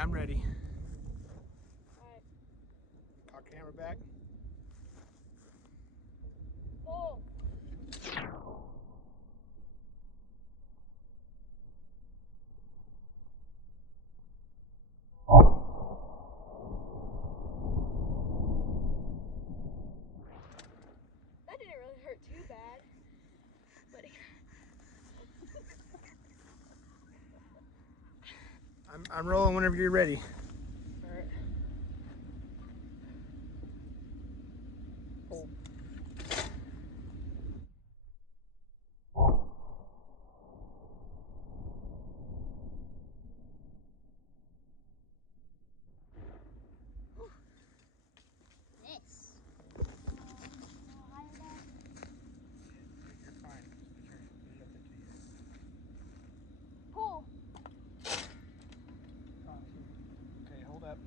I'm ready. Alright. Our camera back. Pull. That didn't really hurt too bad. But I'm rolling whenever you're ready. alright. Pull. This. You're fine. Just put it up there to you. Pull. Okay, hold up.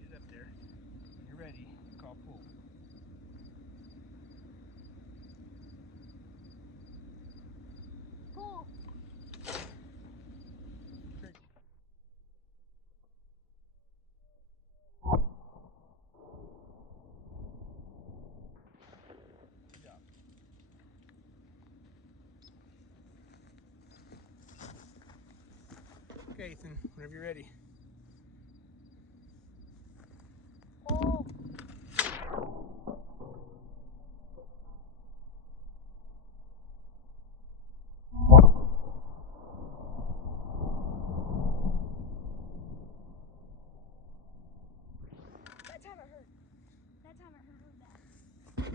Get it up there. When you're ready, call pull. Pull. Good job. Okay, Ethan, whenever you're ready. Pull. That time it hurt. That time it hurt bad.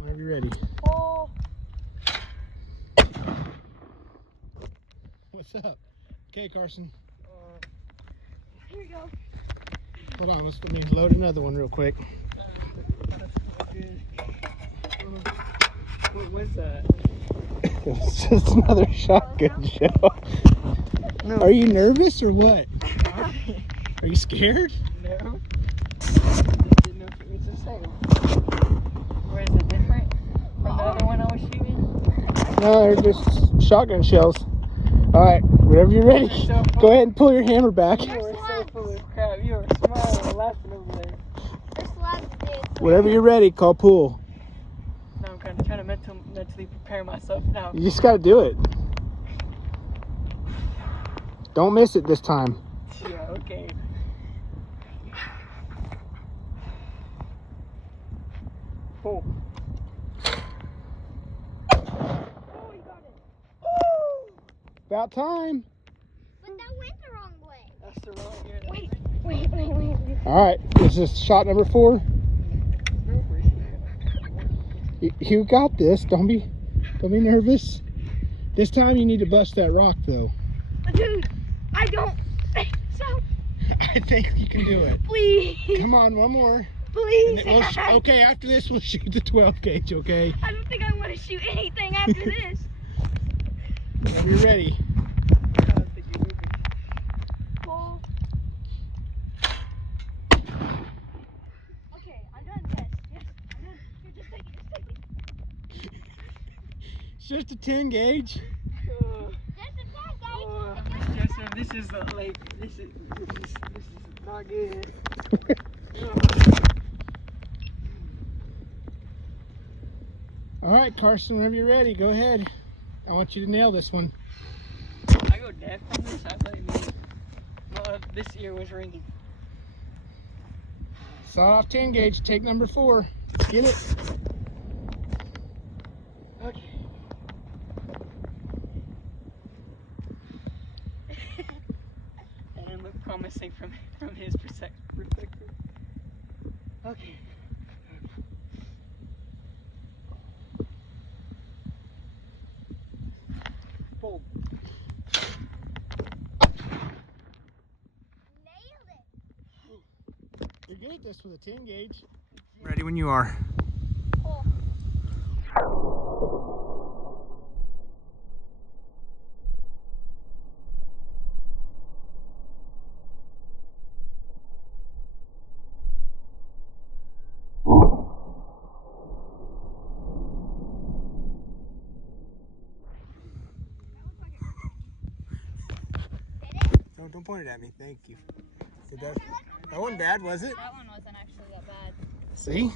Whenever you're ready. Pull. What's up? Okay, Carson. Here we go. Hold on, let me load another one real quick. What's that? It's just another shotgun shell. No. Are you nervous or what? Are you scared? No. Didn't know if it was the same. Or is it different from the other one I was shooting? No, they're just shotgun shells. Alright, whenever you're ready, go ahead and pull your hammer back. You were so full of crap. You were smiling and laughing over there. There's slugs, dude. Whenever you're ready, call pull. Now I'm kind of trying to mentally prepare myself now. You just gotta do it. Don't miss it this time. Yeah, okay. Pull. Oh, you got it. About time. But that went the wrong way. That's the wrong ear. Wait, wait, wait, wait. Alright, this is shot number 4. You got this. Don't be nervous. This time you need to bust that rock though. Dude, I don't. So, I think you can do it. please. Come on, one more. And Please. then okay, after this we'll shoot the 12 gauge, okay? I don't think I want to shoot anything after this. Whenever you're ready. Pull. Okay, I'm done. Yes, yes, I'm done. Here, just take it. It's just a 10 gauge. Just a bad guy. Yes, sir. This is this is not good. Alright, Carson, whenever you're ready, go ahead. I want you to nail this one. I go deaf from this. I thought maybe this ear was ringing. Sawed off 10 gauge, take number 4. Get it. Okay. That didn't look promising from his perspective. Okay. Pull. Nailed it. You're good at this with a 10 gauge. Ready when you are. Pull. Don't point it at me. Thank you. Did that wasn't bad, was it? That one wasn't actually that bad. See?